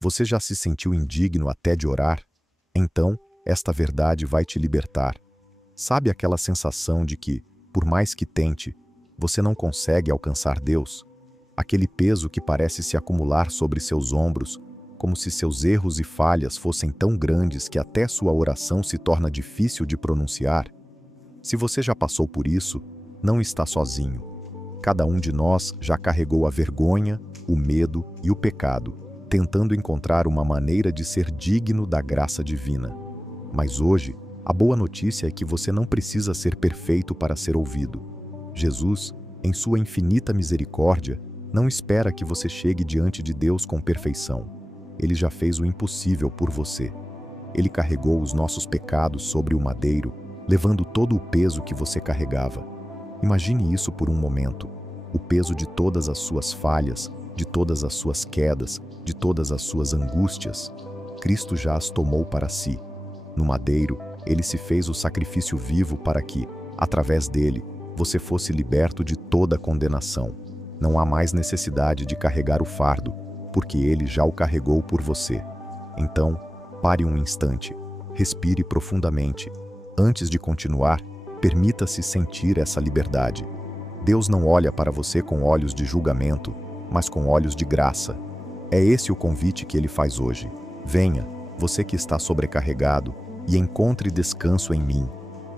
Você já se sentiu indigno até de orar? Então, esta verdade vai te libertar. Sabe aquela sensação de que, por mais que tente, você não consegue alcançar Deus? Aquele peso que parece se acumular sobre seus ombros, como se seus erros e falhas fossem tão grandes que até sua oração se torna difícil de pronunciar? Se você já passou por isso, não está sozinho. Cada um de nós já carregou a vergonha, o medo e o pecado, tentando encontrar uma maneira de ser digno da graça divina. Mas hoje, a boa notícia é que você não precisa ser perfeito para ser ouvido. Jesus, em sua infinita misericórdia, não espera que você chegue diante de Deus com perfeição. Ele já fez o impossível por você. Ele carregou os nossos pecados sobre o madeiro, levando todo o peso que você carregava. Imagine isso por um momento, o peso de todas as suas falhas, de todas as suas quedas, de todas as suas angústias. Cristo já as tomou para si. No madeiro, ele se fez o sacrifício vivo para que, através dele, você fosse liberto de toda a condenação. Não há mais necessidade de carregar o fardo, porque ele já o carregou por você. Então, pare um instante, respire profundamente. Antes de continuar, permita-se sentir essa liberdade. Deus não olha para você com olhos de julgamento, mas com olhos de graça. É esse o convite que ele faz hoje. Venha, você que está sobrecarregado, e encontre descanso em mim.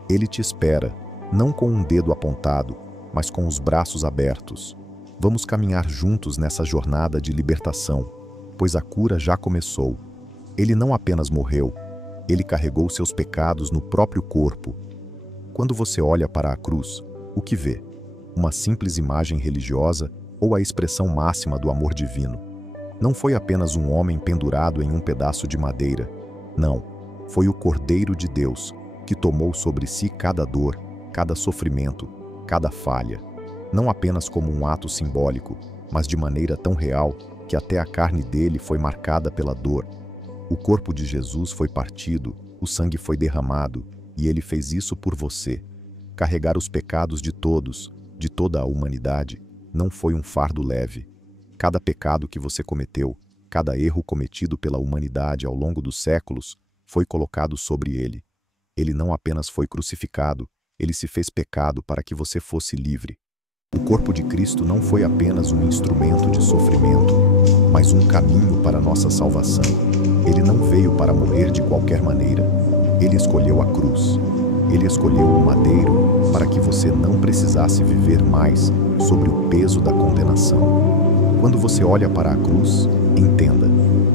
Ele te espera, não com um dedo apontado, mas com os braços abertos. Vamos caminhar juntos nessa jornada de libertação, pois a cura já começou. Ele não apenas morreu, ele carregou seus pecados no próprio corpo. Quando você olha para a cruz, o que vê? Uma simples imagem religiosa ou a expressão máxima do amor divino? Não foi apenas um homem pendurado em um pedaço de madeira. Não, foi o Cordeiro de Deus, que tomou sobre si cada dor, cada sofrimento, cada falha. Não apenas como um ato simbólico, mas de maneira tão real que até a carne dele foi marcada pela dor. O corpo de Jesus foi partido, o sangue foi derramado, e ele fez isso por você. Carregar os pecados de todos, de toda a humanidade, não foi um fardo leve. Cada pecado que você cometeu, cada erro cometido pela humanidade ao longo dos séculos, foi colocado sobre ele. Ele não apenas foi crucificado, ele se fez pecado para que você fosse livre. O corpo de Cristo não foi apenas um instrumento de sofrimento, mas um caminho para a nossa salvação. Ele não veio para morrer de qualquer maneira. Ele escolheu a cruz. Ele escolheu o madeiro para que você não precisasse viver mais sobre o peso da condenação. Quando você olha para a cruz, entenda,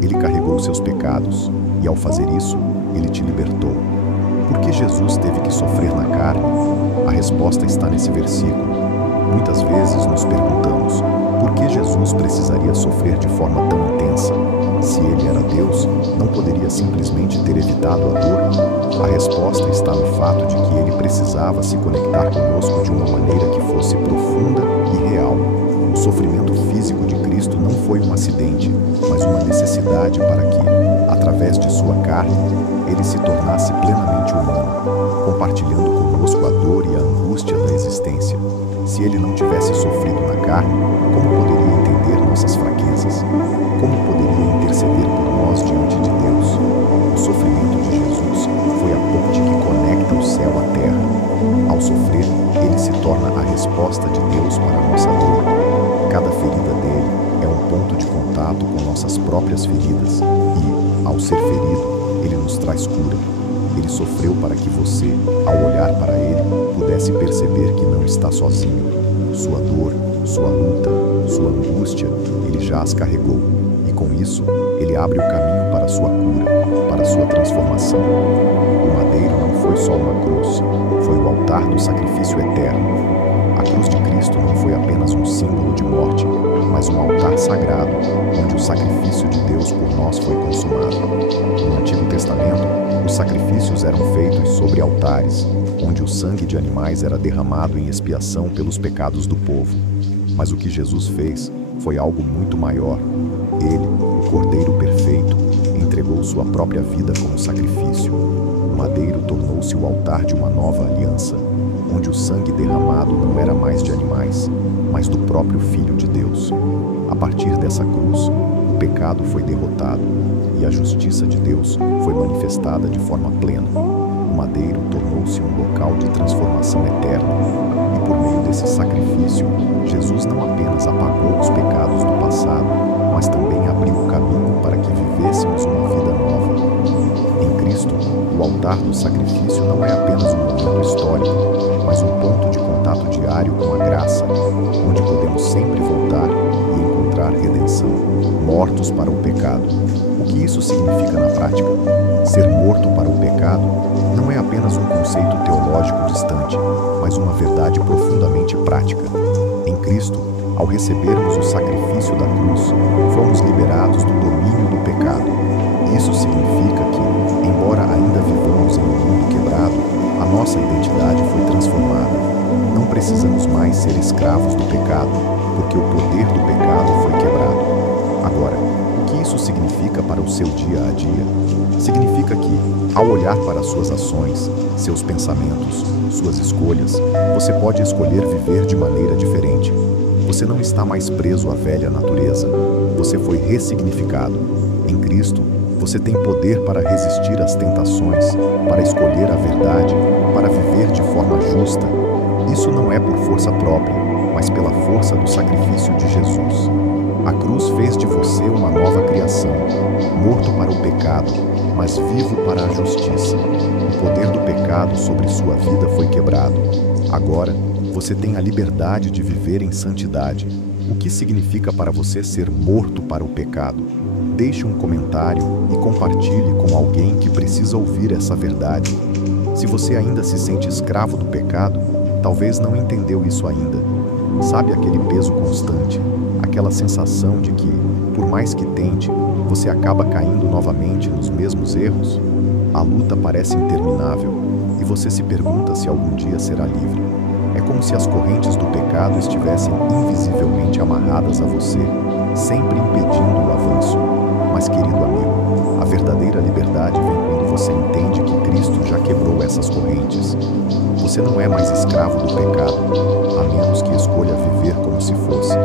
ele carregou seus pecados e, ao fazer isso, ele te libertou. Por que Jesus teve que sofrer na carne? A resposta está nesse versículo. Muitas vezes nos perguntamos, por que Jesus precisaria sofrer de forma tão intensa? Se ele era Deus, não poderia simplesmente ter evitado a dor? A resposta está no fato de que ele precisava se conectar conosco de uma maneira que fosse profunda e real. O sofrimento físico de Cristo não foi um acidente, mas uma necessidade para que, através de sua carne, ele se tornasse plenamente humano, compartilhando conosco a dor e a angústia da existência. Se ele não tivesse sofrido na carne, como poderia entender nossas fraquezas? Como poderia interceder por nós diante de Deus? O sofrimento de Jesus foi a ponte que conecta o céu à terra. Ao sofrer, ele se torna a resposta de Deus para a nossa dor. Cada ferida dele é um ponto de contato com nossas próprias feridas e, ao ser ferido, ele nos traz cura. Ele sofreu para que você, ao olhar para ele, pudesse perceber que não está sozinho. Sua dor, sua luta, sua angústia, ele já as carregou. E com isso, ele abre o caminho para a sua cura, para a sua transformação. O madeiro não foi só uma cruz, foi o altar do sacrifício eterno. A cruz de Cristo não foi apenas um símbolo de morte, mas um altar sagrado, onde o sacrifício de Deus por nós foi consumado. No Antigo Testamento, os sacrifícios eram feitos sobre altares, onde o sangue de animais era derramado em expiação pelos pecados do povo. Mas o que Jesus fez foi algo muito maior. Ele, o Cordeiro perfeito, entregou sua própria vida como sacrifício. O madeiro tornou-se o altar de uma nova aliança, onde o sangue derramado não era mais de animais, mas do próprio Filho de Deus. A partir dessa cruz, o pecado foi derrotado e a justiça de Deus foi manifestada de forma plena. O madeiro tornou-se um local de transformação eterna e, por meio desse sacrifício, Jesus não apenas apagou os pecados do passado, mas também abriu o caminho para que vivêssemos uma vida nova. Em Cristo, o altar do sacrifício não é apenas um momento histórico, mas um ponto de contato diário com a graça, onde podemos sempre voltar e encontrar redenção, mortos para o pecado. O que isso significa na prática? Ser morto para o pecado não é apenas um conceito teológico distante, mas uma verdade profundamente prática. Em Cristo, ao recebermos o sacrifício da cruz, fomos liberados do domínio do pecado. Isso significa que, embora ainda vivamos em um mundo quebrado, a nossa identidade foi transformada. Não precisamos mais ser escravos do pecado, porque o poder do pecado foi quebrado. Agora, o que isso significa para o seu dia a dia? Significa que, ao olhar para suas ações, seus pensamentos, suas escolhas, você pode escolher viver de maneira diferente. Você não está mais preso à velha natureza. Você foi ressignificado. Em Cristo, você tem poder para resistir às tentações, para escolher a verdade, para viver de forma justa. Isso não é por força própria, mas pela força do sacrifício de Jesus. A cruz fez de você uma nova criação, morto para o pecado, mas vivo para a justiça. O poder do pecado sobre sua vida foi quebrado. Agora, você tem a liberdade de viver em santidade. O que significa para você ser morto para o pecado? Deixe um comentário e compartilhe com alguém que precisa ouvir essa verdade. Se você ainda se sente escravo do pecado, talvez não entendeu isso ainda. Sabe aquele peso constante, aquela sensação de que, por mais que tente, você acaba caindo novamente nos mesmos erros? A luta parece interminável e você se pergunta se algum dia será livre. É como se as correntes do pecado estivessem invisivelmente amarradas a você, sempre impedindo o avanço. Mas, querido amigo, a verdadeira liberdade vem quando você entende que Cristo já quebrou essas correntes. Você não é mais escravo do pecado, a menos que escolha viver como se fosse.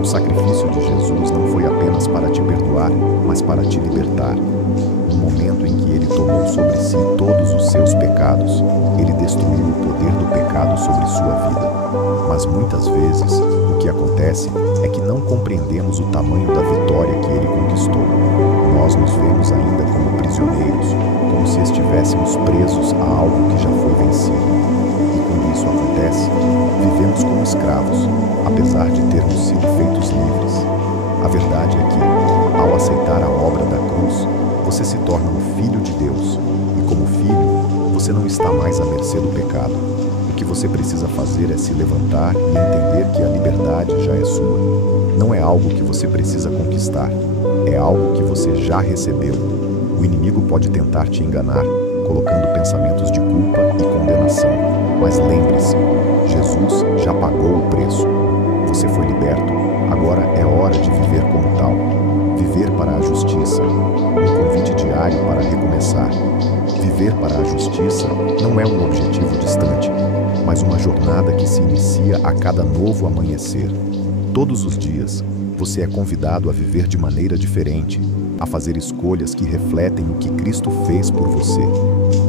O sacrifício de Jesus não foi apenas para te perdoar, mas para te libertar. No momento em que ele tomou sobre si todos os seus pecados, ele destruiu o poder do pecado sobre sua vida. Mas muitas vezes, o que acontece é que não compreendemos o tamanho da vitória que ele conquistou. Nós nos vemos ainda como prisioneiros, como se estivéssemos presos a algo que já foi vencido. E quando isso acontece, vivemos como escravos, apesar de termos sido feitos livres. A verdade é que, ao aceitar a obra da cruz, você se torna um filho de Deus, e como filho, você não está mais à mercê do pecado. O que você precisa fazer é se levantar e entender que a liberdade já é sua. Não é algo que você precisa conquistar, é algo que você já recebeu. O inimigo pode tentar te enganar, colocando pensamentos de culpa e condenação. Mas lembre-se, Jesus já pagou o preço. Você foi liberto, agora é hora de viver como tal. Viver para a justiça, um convite diário para recomeçar. Viver para a justiça não é um objetivo distante, mas uma jornada que se inicia a cada novo amanhecer. Todos os dias, você é convidado a viver de maneira diferente, a fazer escolhas que refletem o que Cristo fez por você.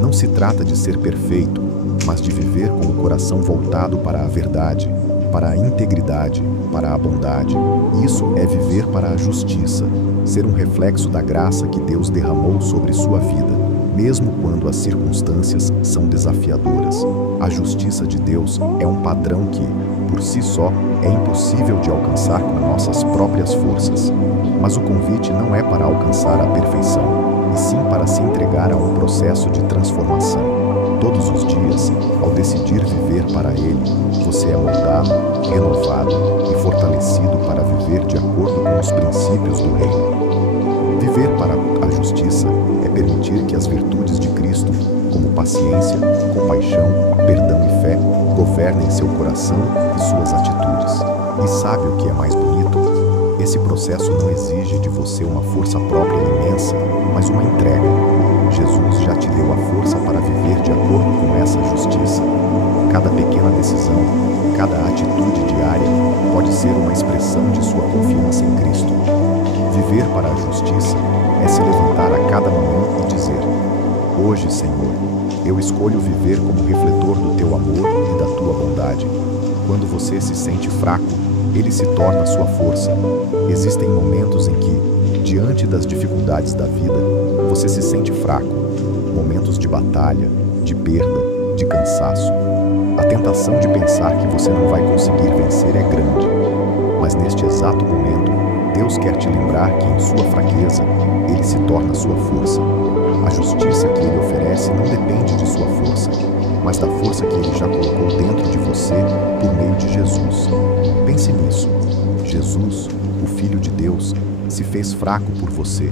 Não se trata de ser perfeito, mas de viver com o coração voltado para a verdade, para a integridade, para a bondade. Isso é viver para a justiça, ser um reflexo da graça que Deus derramou sobre sua vida, mesmo quando as circunstâncias são desafiadoras. A justiça de Deus é um padrão que, por si só, é impossível de alcançar com nossas próprias forças. Mas o convite não é para alcançar a perfeição, e sim para se entregar a um processo de transformação. Todos os dias, ao decidir viver para Ele, você é moldado, renovado e fortalecido para viver de acordo com os princípios do Reino. Viver para a justiça é permitir que as virtudes de Cristo, como paciência, compaixão, perdão e fé, governem seu coração e suas atitudes. E sabe o que é mais bonito? Esse processo não exige de você uma força própria imensa, mas uma entrega. Jesus já te deu a força para viver de acordo com essa justiça. Cada pequena decisão, cada atitude diária pode ser uma expressão de sua confiança em Cristo. Viver para a justiça é se levantar a cada manhã e dizer: hoje, Senhor, eu escolho viver como refletor do teu amor e da tua bondade. Quando você se sente fraco, ele se torna sua força. Existem momentos em que, diante das dificuldades da vida, você se sente fraco. Momentos de batalha, de perda, de cansaço. A tentação de pensar que você não vai conseguir vencer é grande. Mas neste exato momento, Deus quer te lembrar que em sua fraqueza, ele se torna sua força. A justiça que ele oferece não depende de sua força, mas da força que ele já colocou dentro de você por meio de Jesus. Pense nisso. Jesus, o Filho de Deus, se fez fraco por você,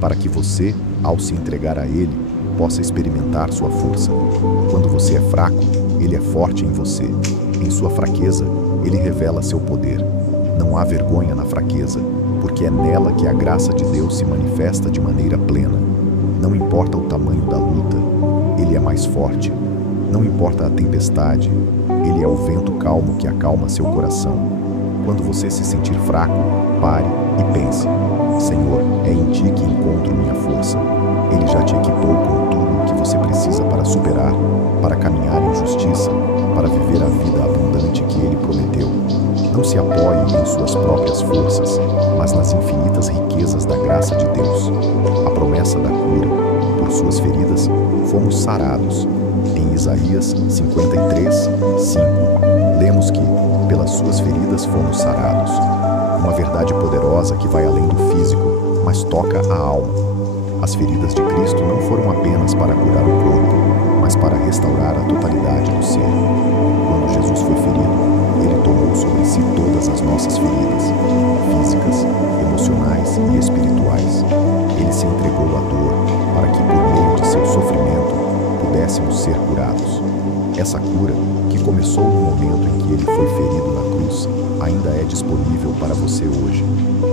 para que você, ao se entregar a ele, possa experimentar sua força. Quando você é fraco, ele é forte em você. Em sua fraqueza, ele revela seu poder. Não há vergonha na fraqueza, porque é nela que a graça de Deus se manifesta de maneira plena. Não importa o tamanho da luta, ele é mais forte. Não importa a tempestade, ele é o vento calmo que acalma seu coração. Quando você se sentir fraco, pare e pense: Senhor, é em ti que encontro minha força. Ele já te equipou com tudo o que você precisa para superar, para caminhar em justiça, para viver a vida abundante que ele prometeu. Não se apoie em suas próprias forças, mas nas infinitas riquezas da graça de Deus. A promessa da cura: por suas feridas fomos sarados. Em Isaías 53, 5, lemos que, pelas suas feridas fomos sarados. Uma verdade poderosa que vai além do físico, mas toca a alma. As feridas de Cristo não foram apenas para curar o corpo, mas para restaurar a totalidade do ser. Quando Jesus foi ferido, ele tomou sobre si todas as nossas feridas, físicas, emocionais e espirituais. Ele se entregou à dor para que, por meio de seu sofrimento, pudéssemos ser curados. Essa cura, que começou no momento em que ele foi ferido na cruz, ainda é disponível para você hoje.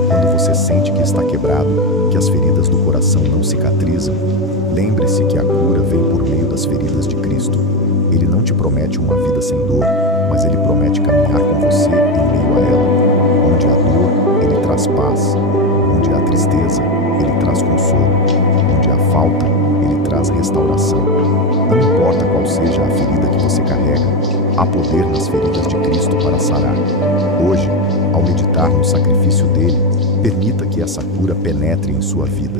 Quando você sente que está quebrado, que as feridas do coração não cicatrizam, lembre-se que a cura vem por meio das feridas de Cristo. Ele não te promete uma vida sem dor, mas ele promete caminhar com você em meio a ela. Onde há dor, ele traz paz. Onde há tristeza, ele traz consolo. Onde há falta, ele traz restauração. Não importa qual seja a ferida que você carrega, há poder nas feridas de Cristo para sarar. Hoje, ao meditar no sacrifício dele, permita que essa cura penetre em sua vida.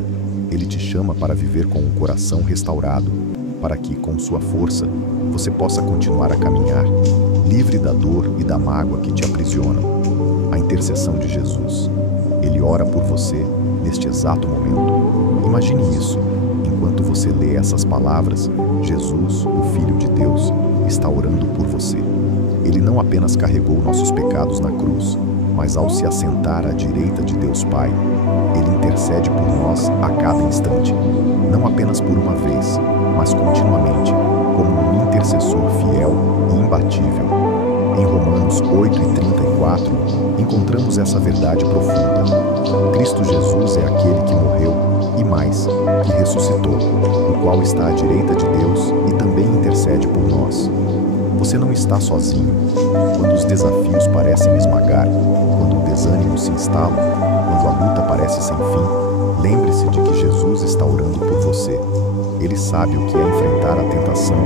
Ele te chama para viver com o coração restaurado, para que, com sua força, você possa continuar a caminhar, livre da dor e da mágoa que te aprisionam. A intercessão de Jesus. Ele ora por você neste exato momento. Imagine isso. Enquanto você lê essas palavras, Jesus, o Filho de Deus, está orando por você. Ele não apenas carregou nossos pecados na cruz, mas ao se assentar à direita de Deus Pai, ele intercede por nós a cada instante, não apenas por uma vez, mas continuamente, como um intercessor fiel e imbatível. Em Romanos 8:34, encontramos essa verdade profunda. Cristo Jesus é aquele que morreu e mais, que ressuscitou, o qual está à direita de Deus e também intercede por nós. Você não está sozinho. Quando os desafios parecem esmagar, quando o desânimo se instala, quando a luta parece sem fim, lembre-se de que Jesus está orando por você. Ele sabe o que é enfrentar a tentação,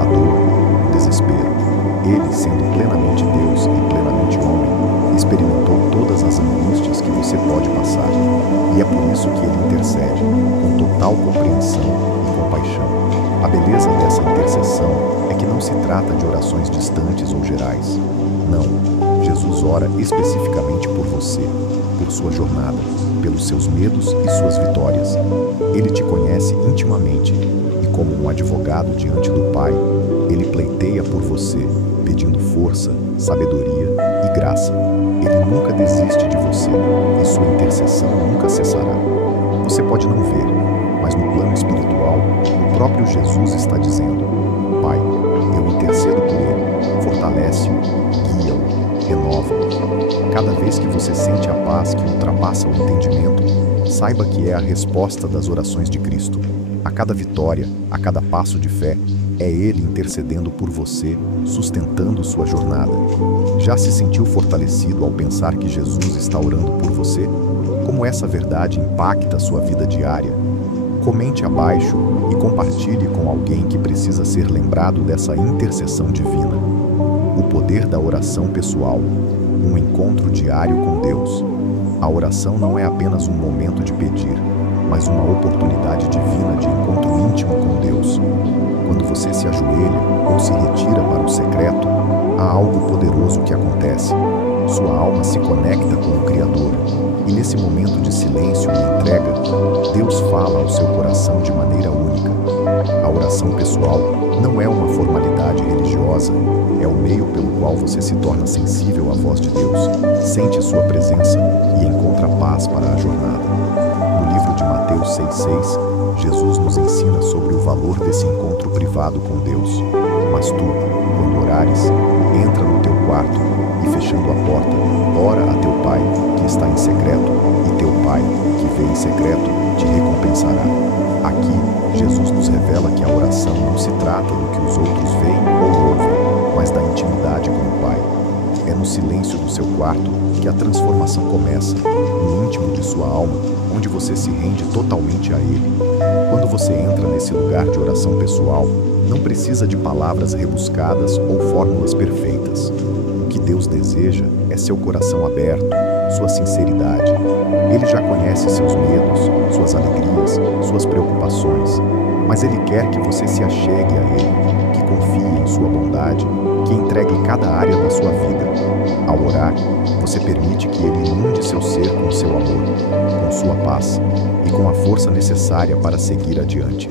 a dor, o desespero. Ele, sendo plenamente Deus e plenamente homem, experimentou todas as angústias que você pode passar. E é por isso que ele intercede, com total compreensão e compaixão. A beleza dessa intercessão é que não se trata de orações distantes ou gerais. Não, Jesus ora especificamente por você, por sua jornada, pelos seus medos e suas vitórias. Ele te conhece intimamente e, como um advogado diante do Pai, ele pleiteia por você, pedindo força, sabedoria e graça. Ele nunca desiste de você e sua intercessão nunca cessará. Você pode não ver, mas no plano espiritual, o próprio Jesus está dizendo: Pai, eu intercedo por ele, fortalece-o, guia-o, renova-o. Cada vez que você sente a paz que ultrapassa o entendimento, saiba que é a resposta das orações de Cristo. A cada vitória, a cada passo de fé, é Ele intercedendo por você, sustentando sua jornada. Já se sentiu fortalecido ao pensar que Jesus está orando por você? como essa verdade impacta a sua vida diária? Comente abaixo e compartilhe com alguém que precisa ser lembrado dessa intercessão divina. O poder da oração pessoal, um encontro diário com Deus. A oração não é apenas um momento de pedir, mas uma oportunidade divina de encontro íntimo com Deus. Quando você se ajoelha ou se retira para o secreto, há algo poderoso que acontece. Sua alma se conecta com o Criador, e nesse momento de silêncio e entrega, Deus fala ao seu coração de maneira única. A oração pessoal não é uma formalidade religiosa, é o meio pelo qual você se torna sensível à voz de Deus, sente sua presença e encontra paz para a jornada. No livro de Mateus 6,6, Jesus nos ensina sobre o valor desse encontro privado com Deus. Mas tu, quando orares, entra no teu quarto e, fechando a porta, ora a teu Pai, que está em secreto, e teu Pai, que vê em secreto, te recompensará. Aqui, Jesus nos revela que a oração não se trata do que os outros veem ou ouvem, mas da intimidade com o Pai. É no silêncio do seu quarto que a transformação começa, no íntimo de sua alma, onde você se rende totalmente a Ele. Quando você entra nesse lugar de oração pessoal, não precisa de palavras rebuscadas ou fórmulas perfeitas. O que Deus deseja é seu coração aberto, sua sinceridade. Ele já conhece seus medos, suas alegrias, suas preocupações, mas Ele quer que você se achegue a Ele, que confie em sua bondade, que entregue cada área da sua vida. Ao orar, você permite que Ele inunde seu ser com seu amor, com sua paz e com a força necessária para seguir adiante.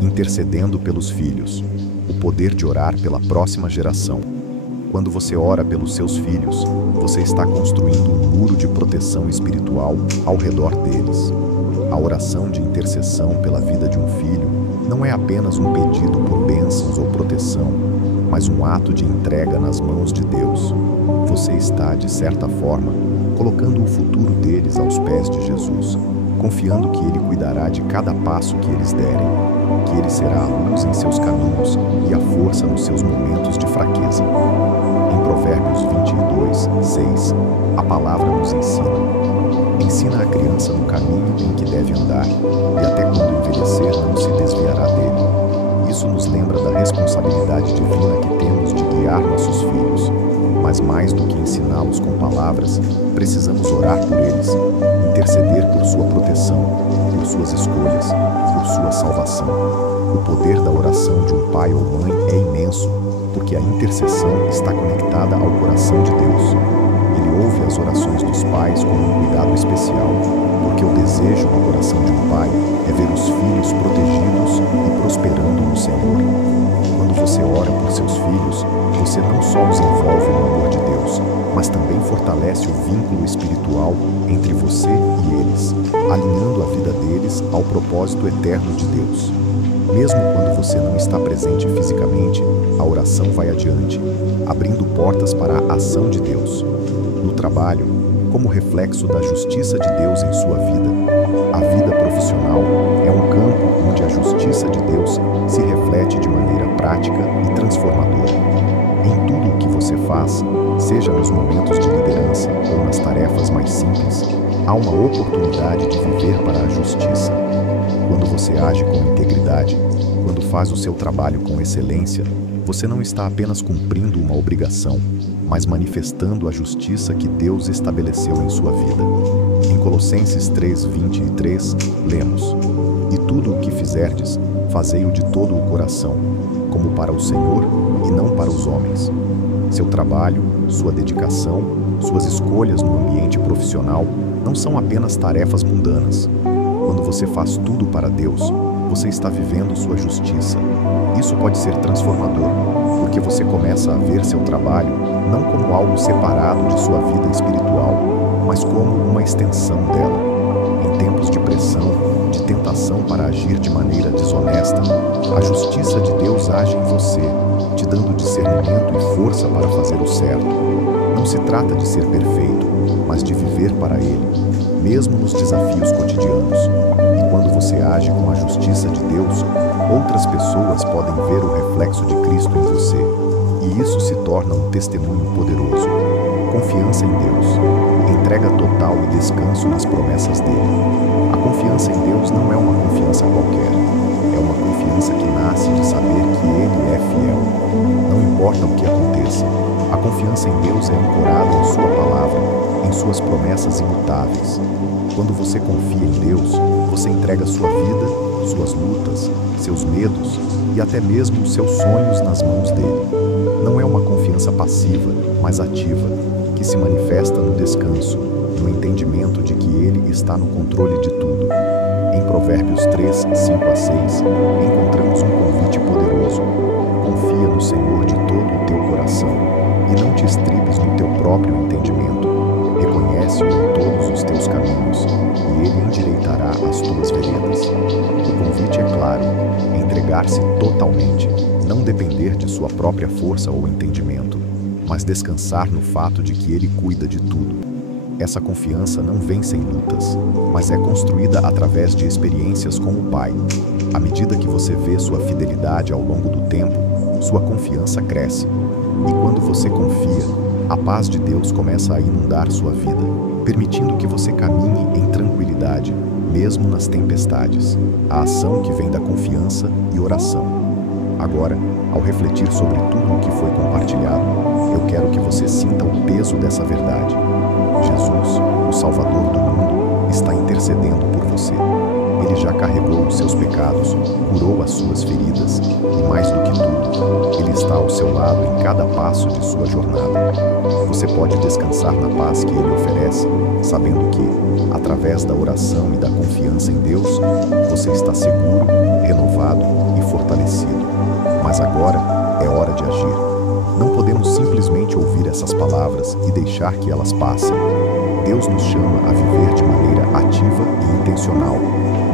Intercedendo pelos filhos, o poder de orar pela próxima geração. Quando você ora pelos seus filhos, você está construindo um muro de proteção espiritual ao redor deles. A oração de intercessão pela vida de um filho não é apenas um pedido por bênçãos ou proteção, mas um ato de entrega nas mãos de Deus. Você está, de certa forma, colocando o futuro deles aos pés de Jesus, confiando que Ele cuidará de cada passo que eles derem, que Ele será a luz em seus caminhos e a força nos seus momentos de fraqueza. Em Provérbios 22:6, a palavra nos ensina a criança no caminho em que deve andar, e até quando envelhecer não se desviará dele. Isso nos lembra da responsabilidade divina que temos de guiar nossos filhos. Mas mais do que ensiná-los com palavras, precisamos orar por eles, interceder por sua proteção, por suas escolhas, por sua salvação. O poder da oração de um pai ou mãe é imenso, porque a intercessão está conectada ao coração de Deus. Ele ouve as orações dos pais com um cuidado especial, porque o desejo do coração de um pai é ver os filhos protegidos e prosperando no Senhor. Quando você ora por seus filhos, você não só os envolve no amor de Deus, mas também fortalece o vínculo espiritual entre você e eles, alinhando a vida deles ao propósito eterno de Deus. Mesmo quando você não está presente fisicamente, a oração vai adiante, abrindo portas para a ação de Deus. No trabalho, como reflexo da justiça de Deus em sua vida, a vida profissional é um campo onde a justiça de Deus se reflete de maneira prática e transformadora. Em tudo o que você faz, seja nos momentos de liderança ou nas tarefas mais simples, há uma oportunidade de viver para a justiça. Quando você age com integridade, quando faz o seu trabalho com excelência, você não está apenas cumprindo uma obrigação, mas manifestando a justiça que Deus estabeleceu em sua vida. Em Colossenses 3:23, lemos: "E tudo o que fizerdes, fazei-o de todo o coração, como para o Senhor e não para os homens." Seu trabalho, sua dedicação, suas escolhas no ambiente profissional não são apenas tarefas mundanas. Quando você faz tudo para Deus, você está vivendo sua justiça. Isso pode ser transformador, porque você começa a ver seu trabalho não como algo separado de sua vida espiritual, mas como uma extensão dela. Em tempos de pressão, de tentação para agir de maneira desonesta, a justiça de Deus age em você, te dando discernimento e força para fazer o certo. Não se trata de ser perfeito, mas de viver para Ele, mesmo nos desafios cotidianos. E quando você age com a justiça de Deus, outras pessoas podem ver o reflexo de Cristo em você, e isso se torna um testemunho poderoso. Confiança em Deus. Entrega total e descanso nas promessas dele. A confiança em Deus não é uma confiança qualquer. É uma confiança que nasce de saber que Ele é fiel. Não importa o que aconteça, a confiança em Deus é ancorada em Sua palavra, em Suas promessas imutáveis. Quando você confia em Deus, você entrega sua vida, suas lutas, seus medos e até mesmo os seus sonhos nas mãos dele. Não é uma confiança passiva, mas ativa, que se manifesta no descanso, no entendimento de que Ele está no controle de tudo. Em Provérbios 3, 5-6, encontramos um convite poderoso. Confia no Senhor de todo o teu coração e não te estribes no teu próprio entendimento. Reconhece-o em todos os teus caminhos e Ele endireitará as tuas veredas. O convite é claro: entregar-se totalmente, não depender de sua própria força ou entendimento, mas descansar no fato de que Ele cuida de tudo. Essa confiança não vem sem lutas, mas é construída através de experiências com o Pai. À medida que você vê sua fidelidade ao longo do tempo, sua confiança cresce. E quando você confia, a paz de Deus começa a inundar sua vida, permitindo que você caminhe em tranquilidade, mesmo nas tempestades. A ação que vem da confiança e oração. Agora, ao refletir sobre tudo o que foi compartilhado, eu quero que você sinta o peso dessa verdade. Jesus, o Salvador do mundo, está intercedendo por você. Ele já carregou os seus pecados, curou as suas feridas e, mais do que tudo, Ele está ao seu lado em cada passo de sua jornada. Você pode descansar na paz que Ele oferece, sabendo que, através da oração e da confiança em Deus, você está seguro, renovado e fortalecido. Mas agora é hora de agir. Não podemos simplesmente ouvir essas palavras e deixar que elas passem. Deus nos chama a viver de maneira ativa e intencional,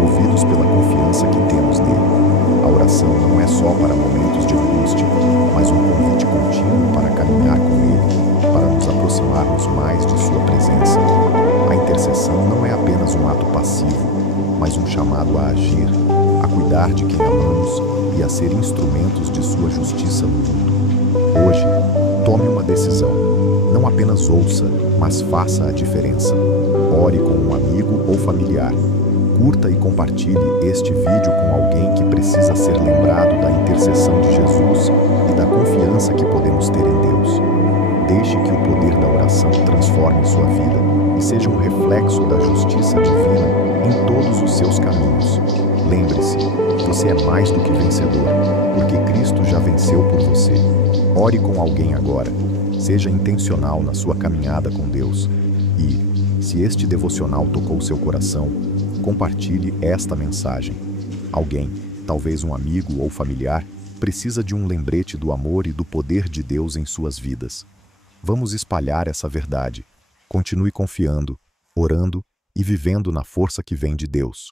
movidos pela confiança que temos nele. A oração não é só para momentos de angústia, mas um convite contínuo para caminhar com Ele, para nos aproximarmos mais de Sua presença. A intercessão não é apenas um ato passivo, mas um chamado a agir, a cuidar de quem amamos e a ser instrumentos de Sua justiça no mundo. Hoje, tome uma decisão. Não apenas ouça, mas faça a diferença. Ore com um amigo ou familiar. Curta e compartilhe este vídeo com alguém que precisa ser lembrado da intercessão de Jesus e da confiança que podemos ter em Deus. Deixe que o poder da oração transforme sua vida e seja um reflexo da justiça divina em todos os seus caminhos. Lembre-se, você é mais do que vencedor, porque Cristo já venceu por você. Ore com alguém agora. Seja intencional na sua caminhada com Deus. E, se este devocional tocou seu coração, compartilhe esta mensagem. Alguém, talvez um amigo ou familiar, precisa de um lembrete do amor e do poder de Deus em suas vidas. Vamos espalhar essa verdade. Continue confiando, orando e vivendo na força que vem de Deus.